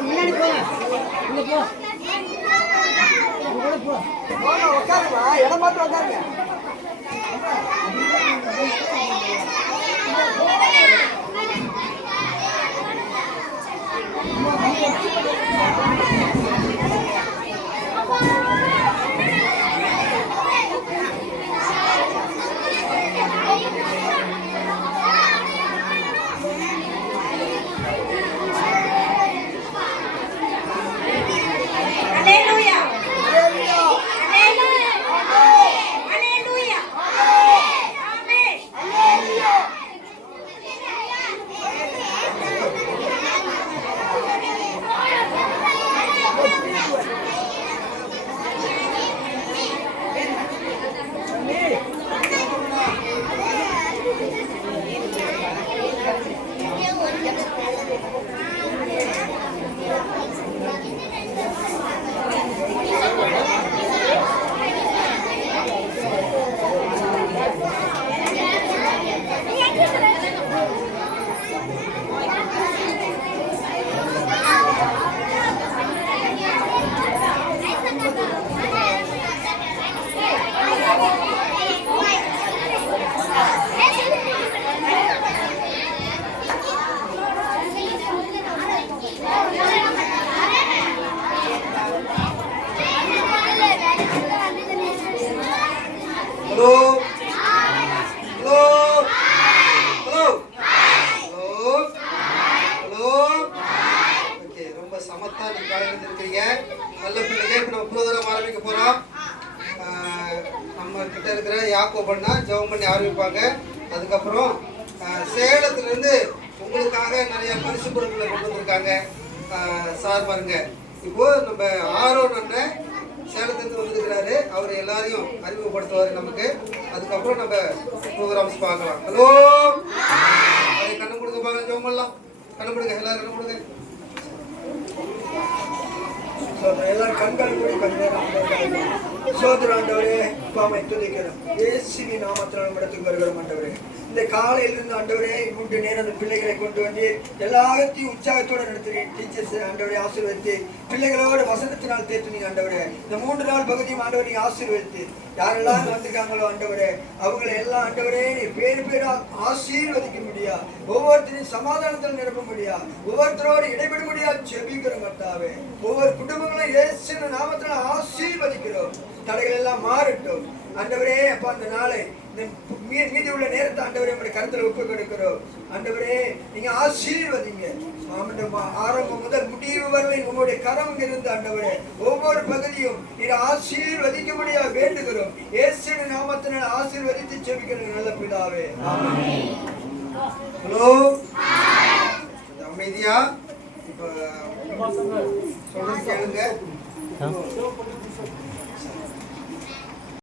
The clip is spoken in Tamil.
முன்னாடி போ உட்காருமா இடம் பார்த்து உட்காருங்க. நம்ம கிட்ட இருக்கிற யாக்கோபன்னா ஜெபம் பண்ணி ஆரம்பிப்பாங்க. அதுக்கப்புறம் சேலத்திலிருந்து உங்களுக்காக நிறைய பரிசு பொருட்களை கொண்டு வந்திருக்காங்க சார் பாருங்க. இப்போ நம்ம ஆரோன் அண்ணன் சேலத்திலிருந்து வந்துருக்கிறாரு, அவர் எல்லாரையும் அறிமுகப்படுத்துவார் நமக்கு. அதுக்கப்புறம் நம்ம ப்ரோக்ராம்ஸ் பார்க்கலாம். ஹலோ, அதை கண்ணு கொடுக்க பார்க்கலாம், ஜெபம் பண்ணலாம். கண்ணு கொடுங்க, எல்லாரும் கண்ணு கொடுங்க. எல்லாரும் கண்கள் கூடி கண்கள் சோதர ஆண்டவரே பாமை துதிக்கிறோம். இயேசுவின் நாமத்தினால் இடத்துக்கு வருகிறோம் ஆண்டவரே. இந்த காலையிலிருந்து ஆண்டவரே 3 நேரம் அந்த பிள்ளைகளை கொண்டு வந்து எல்லாத்தையும் உற்சாகத்தோடு நடத்துறேன். டீச்சர்ஸ் ஆண்டவரை ஆசீர்வதித்து பிள்ளைகளோட வசனத்தினால் தேற்றுனீங்க ஆண்டவரே. இந்த 3 நாள் பகுதியும் ஆண்டவரை நீங்க ஆசீர்வதித்து யாரெல்லாம் வந்திருக்காங்களோ ஆண்டவரே அவங்களை எல்லாம் ஆண்டவரே நீ பேரு பேரா ஆசீர்வதிக்க முடியா, ஒவ்வொருத்தரையும் சமாதானத்தில் நிரப்ப முடியா, ஒவ்வொருத்தரோடு இடைபெற முடியா ஜெபிக்கிறோம் கர்த்தாவே. ஒவ்வொரு குடும்பங்களும் இயேசுவின் நாமத்தினால் ஆசீர்வதிக்கிறோம். தடைகள் எல்லாம் மாறட்டும் ஆண்டவரே. அப்ப அந்த நாளை மீதி உள்ள நேரத்தை ஆண்டவரே உங்களுடைய கருத்துல ஒப்பு கொடுக்கிறோம் ஆண்டவரே. நீங்க ஆசீர்வதிங்க ஆரம்பம் முதல் முடிவு வரலை உங்களுடைய கரம் இருந்து ஆண்டவரே ஒவ்வொரு பகுதியும் நீங்க ஆசீர்வதிக்க முடியா வேண்டுகிறோம். இயேசுவின் நாமத்தினால் ஆசீர்வதித்து ஜெபிக்கிறோம் நல்ல பிதாவே. ஹலோ, அமைதியா இப்ப சொல்றது கேளுங்க.